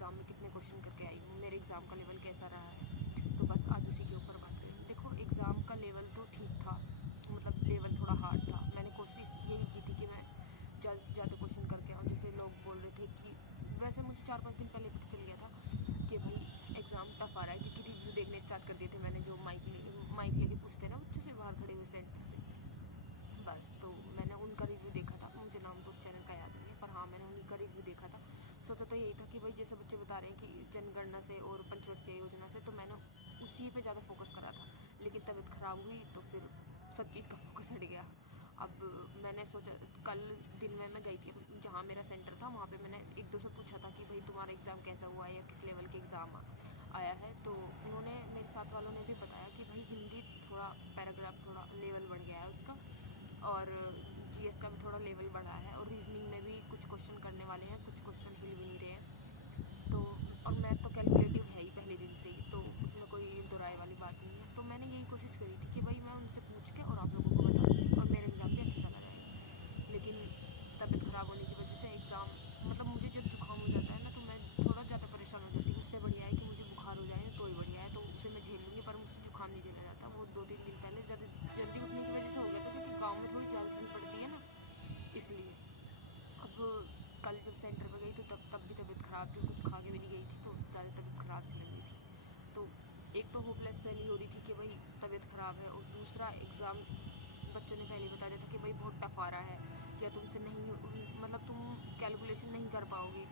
Exam में कितने question करके आई हूँ, मेरे एग्ज़ाम का लेवल कैसा रहा है। तो बस आज उसी के ऊपर बात करें। देखो एग्ज़ाम का लेवल तो ठीक था, मतलब लेवल थोड़ा हार्ड था। मैंने कोशिश यही की थी कि मैं ज़्यादा से ज़्यादा क्वेश्चन करके आऊँ। जैसे लोग बोल रहे थे कि वैसे मुझे 4-5 दिन पहले पता चल गया था कि भाई एग्ज़ाम टफ़ आ रहा है, क्योंकि रिव्यू देखने स्टार्ट कर दिए थे मैंने, जो माइक लेके पूछते हैं ना बच्चों से बाहर खड़े हुए सेंटर से। बस तो मैंने उनका रिव्यू देखा था, मुझे नाम तो उस चैनल का याद नहीं है, पर हाँ मैंने उन्हीं का रिव्यू देखा था। सोचा तो यही था कि भाई जैसे बच्चे बता रहे हैं कि जनगणना से और पंचवर्षीय योजना से, तो मैंने उसी पे ज़्यादा फोकस करा था। लेकिन तबीयत ख़राब हुई तो फिर सब चीज़ का फोकस हट गया। अब मैंने सोचा, कल दिन में मैं गई थी जहाँ मेरा सेंटर था, वहाँ पे मैंने एक दो से पूछा था कि भाई तुम्हारा एग्ज़ाम कैसा हुआ है या किस लेवल के एग्ज़ाम आया है। तो उन्होंने, मेरे साथ वालों ने भी बताया कि भाई हिंदी थोड़ा पैराग्राफ थोड़ा लेवल बढ़ गया है उसका, और जीएस का भी थोड़ा लेवल बढ़ा है, और रीजनिंग में भी कुछ क्वेश्चन करने वाले हैं, कुछ क्वेश्चन हिल भी नहीं रहे हैं। तो और मैथ तो कैलकुलेटिव है ही पहले दिन से ही, तो उसमें कोई दो राय वाली बात नहीं है। तो मैंने यही कोशिश करी थी कि भाई मैं उनसे पूछ के और आप लोगों को बता दूँगी और मेरा एग्ज़ाम भी अच्छा चला जाएगा। लेकिन तबीयत ख़राब होने की वजह से एग्ज़ाम, मतलब मुझे जब जुकाम हो जाता है ना तो मैं थोड़ा ज़्यादा परेशान हो जाती हूँ। उससे बढ़िया है कि मुझे बुखार हो जाए तो ही बढ़िया है, तो उसे मैं झेल लूँगी, पर मुझसे जुकाम नहीं झेला जाता। वो 2-3 दिन पहले ज़्यादा जल्दी उठने की वजह से हो गया था, क्योंकि गाँव में थोड़ी ज़्यादा ठंड पड़ती है ना, इसलिए। अब कल जब सेंटर पे गई तो तब भी तबीयत ख़राब थी, कुछ खा के भी नहीं गई थी, तो ज़्यादा तबीयत ख़राब सी लग रही थी। तो एक तो होपलेस पहले हो रही थी कि भाई तबीयत ख़राब है, और दूसरा एग्ज़ाम बच्चों ने पहले बता दिया था कि भाई बहुत टफ़ आ रहा है, या तुमसे नहीं, मतलब तुम कैलकुलेशन नहीं कर पाओगे,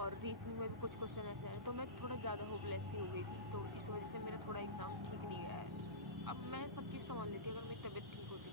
और रीजनिंग में भी कुछ क्वेश्चन ऐसे हैं। तो मैं थोड़ा ज़्यादा होपलेस सी हो गई थी, तो इस वजह से मेरा थोड़ा एग्ज़ाम ठीक नहीं गया है। अब मैं सब चीज़ संभाल लेती, अगर मेरी तबीयत ठीक होती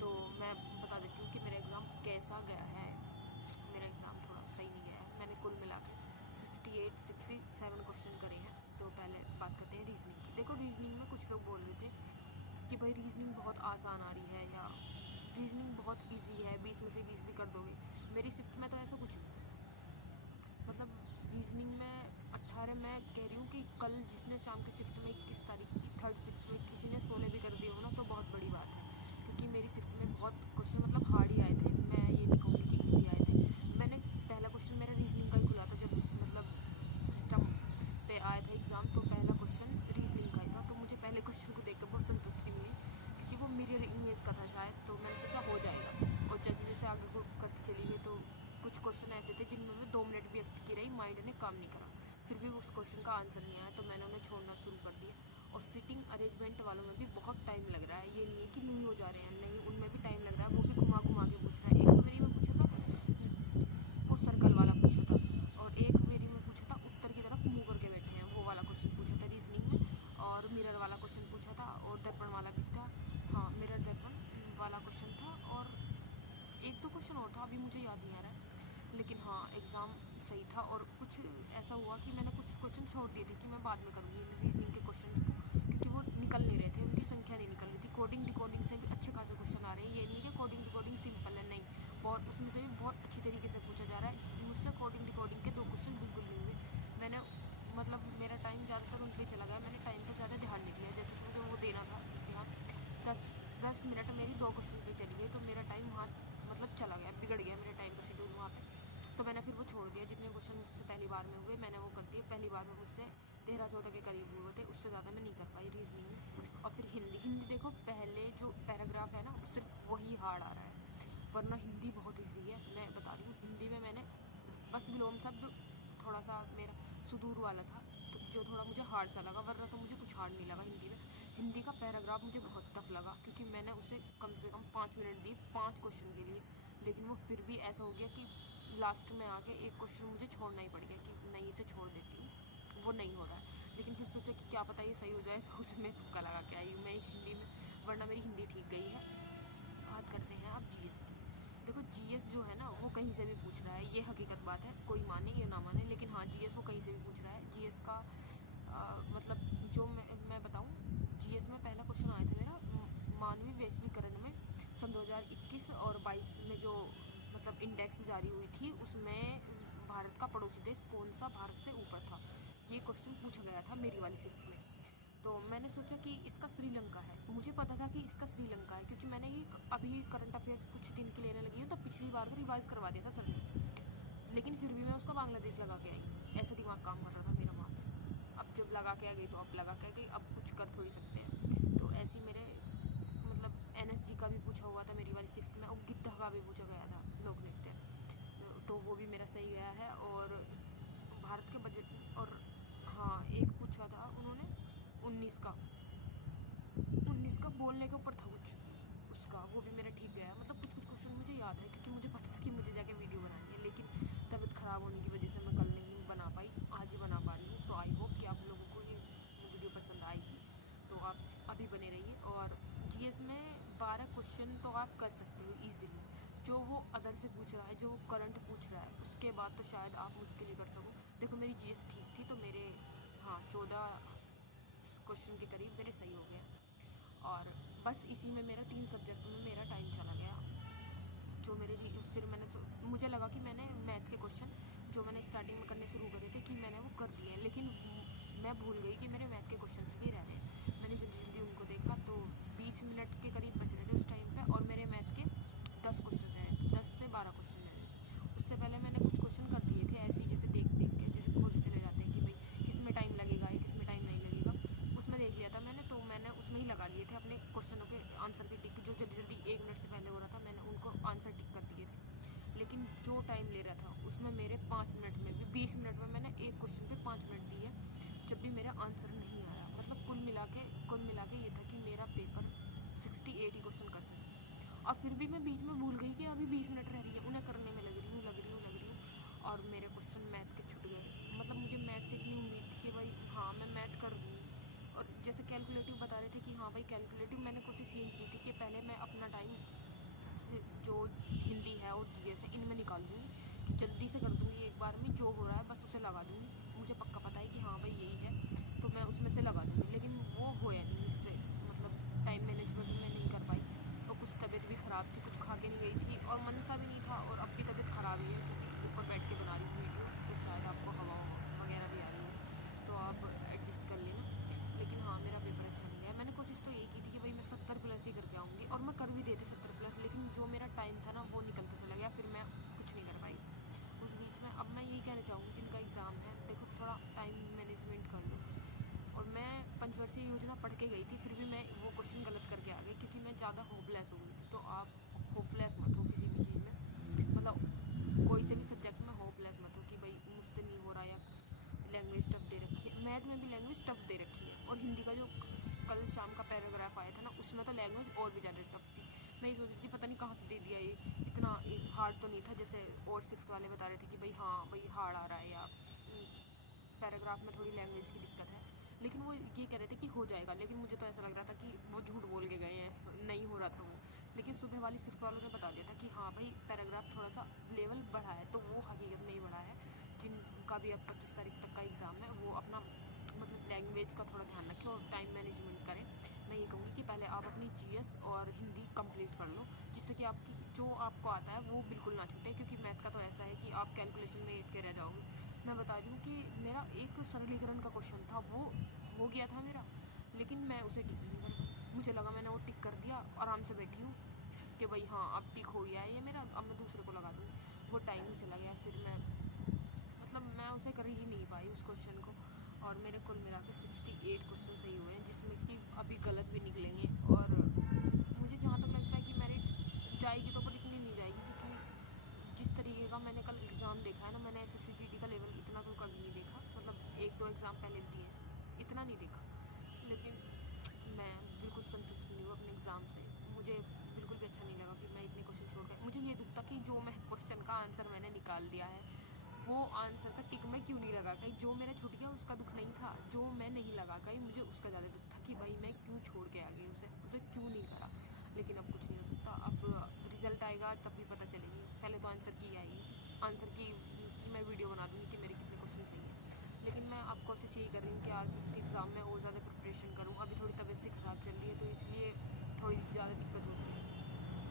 तो मैं बता देती हूँ कि मेरा एग्ज़ाम कैसा गया है। मेरा एग्ज़ाम थोड़ा सही नहीं गया है। मैंने कुल मिला के 67 क्वेश्चन करे हैं। तो पहले बात करते हैं रीजनिंग की। देखो रीजनिंग में कुछ लोग बोल रहे थे कि भाई रीजनिंग बहुत आसान आ रही है, या रीजनिंग बहुत इजी है, 20 में से 20 भी कर दोगे। मेरी शिफ्ट में तो ऐसा कुछ, मतलब रीजनिंग में 18, मैं कह रही हूँ कि कल जिसने शाम की शिफ्ट में 21 तारीख की थर्ड शिफ्ट में किसी ने 16 भी कर दिए हो ना, तो बहुत बड़ी बात है। क्योंकि मेरी शिफ्ट में बहुत क्वेश्चन मतलब हार्ड ही आए थे, मैं ये नहीं कहूँगी कि ईजी आए थे। मैंने पहला क्वेश्चन मेरा रीजनिंग का ही खुला था, जब मतलब सिस्टम पे आया था एग्ज़ाम, तो पहला क्वेश्चन रीजनिंग का ही था। तो मुझे पहले क्वेश्चन को देख कर बहुत संतुष्टि मिली, क्योंकि वो मिरर इमेज का था शायद, तो मैंने सोचा हो जाएगा। और जैसे जैसे आगे को करती चली गई, तो कुछ क्वेश्चन ऐसे थे जिनमें मैं 2 मिनट भी एक्ट की रही, माइंड ने काम नहीं करा, फिर भी उस क्वेश्चन का आंसर नहीं आया, तो मैंने उन्हें छोड़ना शुरू कर दिया। और सिटिंग अरेंजमेंट वालों में भी बहुत टाइम लग रहा है, ये नहीं है कि न्यू ही हो जा रहे हैं, नहीं, उनमें भी टाइम लग रहा है, वो भी घुमा घुमा के पूछ रहा है। एक तो मेरी में पूछा था, वो सर्कल वाला पूछा था, और एक मेरी में पूछा था उत्तर की तरफ मुंह करके बैठे हैं, वो वाला क्वेश्चन पूछा था रीजनिंग में। और मिरर वाला क्वेश्चन पूछा था, और दर्पण वाला भी था। हाँ, मिरर दर्पण वाला क्वेश्चन था, और एक दो क्वेश्चन और था, अभी मुझे याद नहीं आ रहा है। लेकिन हाँ, एग्ज़ाम सही था। और कुछ ऐसा हुआ कि मैंने कुछ क्वेश्चन छोड़ दिए थे कि मैं बाद में करूँगी इन रीजनिंग के क्वेश्चन को, क्योंकि वो निकल नहीं रहे थे, उनकी संख्या नहीं निकल रही थी। कोडिंग डिकोडिंग से भी अच्छे खासे क्वेश्चन आ रहे हैं, ये नहीं है कि कोडिंग डिकोडिंग सिंपल है, नहीं, बहुत उसमें से भी बहुत अच्छी तरीके से पूछा जा रहा है। मुझसे कोडिंग डिकोडिंग के 2 क्वेश्चन बिल्कुल नहीं हुए। मैंने, मतलब मेरा टाइम ज़्यादातर उन पर चला गया, मैंने टाइम पर ज़्यादा ध्यान नहीं दिया। जैसे कि मुझे वो देना था ध्यान, 10 मिनट मेरी 2 क्वेश्चन पे चली गई, तो मेरा टाइम वहाँ मतलब चला गया, बिगड़ गया मेरे टाइम का शेड्यूल वहाँ पे। तो मैंने फिर वो छोड़ दिया। जितने क्वेश्चन मुझसे पहली बार में हुए मैंने वो कर दिए। पहली बार में मुझसे 13-14 के करीब हुए थे, उससे ज़्यादा मैं नहीं कर पाई रीजनिंग में। और फिर हिंदी, हिंदी देखो पहले जो पैराग्राफ है ना, सिर्फ वही हार्ड आ रहा है, वरना हिंदी बहुत ईजी है। मैं बता रही हूँ, हिंदी में मैंने बस विलोम शब्द थोड़ा सा मेरा सुदूर वाला था, तो जो थोड़ा मुझे हार्ड सा लगा, वरना तो मुझे कुछ हार्ड नहीं लगा हिंदी में। हिंदी का पैराग्राफ मुझे बहुत टफ लगा, क्योंकि मैंने उसे कम से कम 5 मिनट दिए 5 क्वेश्चन के लिए, लेकिन वो फिर भी ऐसा हो गया कि लास्ट में आके एक क्वेश्चन मुझे छोड़ना ही पड़ गया, कि नहीं, इसे छोड़ देती हूँ, वो नहीं हो रहा है। लेकिन फिर सोचा कि क्या पता ये सही हो जाए, तो उसे मैं तुक्का लगा के आई हूँ मैं इस हिंदी में, वरना मेरी हिंदी ठीक गई है। बात करते हैं अब जीएस की। देखो जीएस जो है ना, वो कहीं से भी पूछ रहा है, ये हकीकत बात है, कोई माने या ना माने, लेकिन हाँ जीएस वो कहीं से भी पूछ रहा है। जीएस का मतलब जो मैं बताऊँ, जीएस में पहला क्वेश्चन आया था मेरा, मानवीय वैश्वीकरण में सन 2021 और 22 में जो मतलब इंडेक्स जारी हुई थी, उसमें भारत का पड़ोसी देश कौन सा भारत से ऊपर था, ये क्वेश्चन पूछा गया था मेरी वाली शिफ्ट में। तो मैंने सोचा कि इसका श्रीलंका है, मुझे पता था कि इसका श्रीलंका है, क्योंकि मैंने ये अभी करंट अफेयर्स कुछ दिन के लेने लगी हूँ, तो पिछली बार को रिवाइज करवा दिया था सर ने, लेकिन फिर भी मैं उसका बांग्लादेश लगा के आई, ऐसा दिमाग दिमाग काम कर रहा था मेरा वहाँ पे। अब जब लगा के आ गई तो अब लगा के आ गई, अब कुछ कर थोड़ी सकते हैं। तो ऐसे ही मेरे मतलब NSG का भी पूछा हुआ था मेरी वाली शिफ्ट में, और गिद्धा का भी पूछा गया था लोक नृत्य, तो वो भी मेरा सही गया है। और भारत के बजट, और हाँ एक पूछा था उन्होंने 19 का बोलने के ऊपर था कुछ उसका, वो भी मेरा ठीक गया। मतलब कुछ कुछ क्वेश्चन मुझे याद है क्योंकि मुझे पता था कि मुझे जाके वीडियो बनानी है, लेकिन तबीयत ख़राब होने की वजह से मैं कल नहीं बना पाई, आज ही बना पा रही हूँ। तो आई होप कि आप लोगों को ये वीडियो पसंद आएगी, तो आप अभी बने रहिए। और GS में 12 क्वेश्चन तो आप कर सकते हो ईजिली, जो वो अदर से पूछ रहा है, जो वो करंट पूछ रहा है, उसके बाद तो शायद आप मुश्किल ही कर सको। देखो मेरी GS ठीक थी, तो मेरे हाँ 14 क्वेश्चन के करीब मेरे सही हो गए। और बस इसी में मेरा 3 सब्जेक्ट में मेरा टाइम चला गया। जो मेरे फिर मुझे लगा कि मैंने मैथ के क्वेश्चन जो मैंने स्टार्टिंग में करने शुरू करे थे कि मैंने वो कर दिए हैं, लेकिन मैं भूल गई कि मेरे मैथ के क्वेश्चन भी रह रहे हैं। मैंने जल्दी जल्दी उनको देखा तो 20 मिनट के करीब बच रहे थे उस टाइम पे, और मेरे मैथ के 10 क्वेश्चन रहे थे, 10 से 12 क्वेश्चन रहे थे। उससे पहले मैंने कुछ क्वेश्चन कर दिए थे ऐसे ही, जैसे देख देख के, जैसे खोलते चले जाते हैं कि भाई किस में टाइम लगेगा या किस में टाइम नहीं लगेगा, उसमें देख लिया था मैंने। तो मैंने उसमें ही लगा लिए थे अपने क्वेश्चनों के आंसर के टिक, जो जल्दी जल्दी 1 मिनट से पहले हो रहा था मैंने उनको आंसर टिक कर दिए थे। लेकिन जो टाइम ले रहा था उसमें मेरे 5 मिनट में भी, 20 मिनट में मैंने एक क्वेश्चन पे 5 मिनट दिए, जब भी मेरा आंसर नहीं आया। मतलब कुल मिला के ये था कि मेरा पेपर 68 ही क्वेश्चन कर सके, और फिर भी मैं बीच में भूल गई कि अभी 20 मिनट रह रही है, उन्हें करने में लग रही हूँ, और मेरे क्वेश्चन मैथ के छूट गए। मतलब मुझे मैथ से इतनी उम्मीद थी कि भाई हाँ मैं मैथ कर दूँगी। और जैसे कैलकुलेटिव बता रहे थे कि हाँ भाई कैलकुलेटिव, मैंने कोशिश यही की थी कि पहले मैं अपना टाइम जो हिंदी है और GS है इनमें निकाल दूँगी, कि जल्दी से कर दूँगी एक बार में, जो हो रहा है बस उसे लगा दूँगी। मुझे पक्का पता है कि हाँ भाई यही है, तो मैं उसमें से लगा दूँगी, लेकिन वो होया नहीं मुझसे। मतलब टाइम मैनेजमेंट में मैं नहीं कर पाई, और कुछ तबीयत भी ख़राब थी, कुछ खा के नहीं गई थी, और मन सा भी नहीं था, और अब भी तबीयत ख़राब ही है क्योंकि ऊपर बैठ के बना रही हूँ वीडियोज़, तो शायद आपको हवा वगैरह भी आ रही है, तो आप एडजस्ट कर लेना। लेकिन हाँ मेरा पेपर अच्छा नहीं गया। मैंने कोशिश तो यही की थी कि भाई मैं 70+ ही करके आऊँगी, और मैं कर भी देती 70+, लेकिन जो मेरा टाइम था ना वो निकलता चला गया, फिर मैं कुछ नहीं कर पाई उस बीच में। अब मैं यही कहना चाहूँगी जिनका एग्ज़ाम है, देखो थोड़ा टाइम मैनेजमेंट कर लो। और मैं पंचवर्षीय योजना पढ़ के गई थी, फिर भी मैं वो क्वेश्चन गलत करके आ गई क्योंकि मैं ज़्यादा होपलेस हो गई थी। तो आप होपलेस मत हो किसी भी चीज़ में, मतलब कोई से भी सब्जेक्ट में होपलेस मत हो कि भाई मुझसे नहीं हो रहा, या लैंग्वेज टफ दे रखी है। मैथ में भी लैंग्वेज टफ दे रखी है, और हिंदी का जो कल शाम का पैराग्राफ आया था ना, उसमें तो लैंग्वेज और भी ज़्यादा टफ थी। मैं ये सोच रही थी पता नहीं कहाँ से दे दिया ये, इतना हार्ड तो नहीं था जैसे और शिफ्ट वाले बता रहे थे कि भाई हाँ भाई हार्ड आ रहा है, या पैराग्राफ में थोड़ी लैंग्वेज की दिक्कत है। लेकिन वो ये कह रहे थे कि हो जाएगा, लेकिन मुझे तो ऐसा लग रहा था कि वो झूठ बोल के गए हैं, नहीं हो रहा था वो। लेकिन सुबह वाली शिफ्ट वालों ने बता दिया था कि हाँ भाई पैराग्राफ थोड़ा सा लेवल बढ़ा है, तो वो हकीकत में ही बढ़ा है। जिनका भी अब 25 तारीख तक का एग्ज़ाम है, वो अपना मतलब लैंग्वेज का थोड़ा ध्यान रखें और टाइम मैनेजमेंट करें। मैं ये कहूँगी कि पहले आप अपनी GS और हिंदी कंप्लीट कर लो, जिससे कि आपकी जो आपको आता है वो बिल्कुल ना छूटे, क्योंकि मैथ का तो ऐसा है कि आप कैलकुलेशन में एट के रह जाओगे। मैं बता रही हूँ कि मेरा एक सरलीकरण का क्वेश्चन था, वो हो गया था मेरा, लेकिन मैं उसे टिक ही नहीं कर पाई। मुझे लगा मैंने वो टिक कर दिया, आराम से बैठी हूँ कि भाई हाँ अब टिक हो गया है ये मेरा, अब मैं दूसरे को लगा दूँगी। वो टाइम ही चला गया, फिर मैं मतलब मैं उसे कर ही नहीं पाई उस क्वेश्चन को। और मेरे कुल मिला के 68 क्वेश्चन सही हुए हैं, जिसमें कि अभी गलत भी निकलेंगे। और मुझे जहाँ तक लगता है कि मेरिट जाएगी तो, पर इतनी नहीं जाएगी, क्योंकि जिस तरीके का मैंने कल एग्ज़ाम देखा है ना, मैंने SSC GD का लेवल इतना तो कभी नहीं देखा। मतलब 1-2 एग्ज़ाम पहले दिए हैं, इतना नहीं देखा। लेकिन मैं बिल्कुल संतुष्ट नहीं हूँ अपने एग्ज़ाम से। मुझे बिल्कुल भी अच्छा नहीं लगा कि मैं इतने क्वेश्चन छोड़ गई। मुझे ये दुख था कि जो मैं क्वेश्चन का आंसर मैंने निकाल दिया है, वो आंसर का टिक मैं क्यों नहीं लगा पाई। जो मेरा छूट गया उसका दुख नहीं था, जो मैं नहीं लगा पाई मुझे उसका ज़्यादा दुख था कि भाई मैं क्यों छोड़ के आ गई उसे क्यों नहीं करा। लेकिन अब कुछ नहीं हो सकता, अब रिज़ल्ट आएगा तब भी पता चलेगी। पहले तो आंसर की आएगी, आंसर की मैं वीडियो बना दूँगी कि मेरे कितने क्वेश्चन सही है। लेकिन मैं अब कोशिश यही कर रही हूँ कि RPF के एग्ज़ाम में और ज़्यादा प्रिपरेशन करूँ। अभी थोड़ी तबीयत सी ख़राब चल रही है, तो इसलिए थोड़ी ज़्यादा दिक्कत होती है।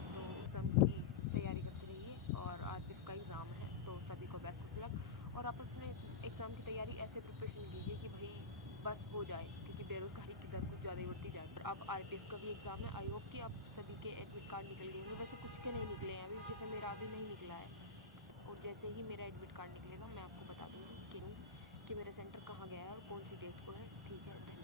तो एग्ज़ाम की तैयारी करते रहिए, और RPF का एग्ज़ाम है तो सभी को बेस्ट ऑफ लक। और आप अपने एग्ज़ाम की तैयारी ऐसे प्रिपरेशन कीजिए कि भाई बस हो जाए, क्योंकि बेरोज़गारी की दर कुछ ज़्यादा ही बढ़ती जा रही है। अब RPF का भी एग्ज़ाम है, आई होप कि आप सभी के एडमिट कार्ड निकल गए होंगे। वैसे कुछ के नहीं निकले हैं अभी, जैसे मेरा अभी नहीं निकला है, और जैसे ही मेरा एडमिट कार्ड निकलेगा मैं आपको बता दूँगी कि कि मेरा सेंटर कहाँ गया है और कौन सी डेट को है। ठीक है।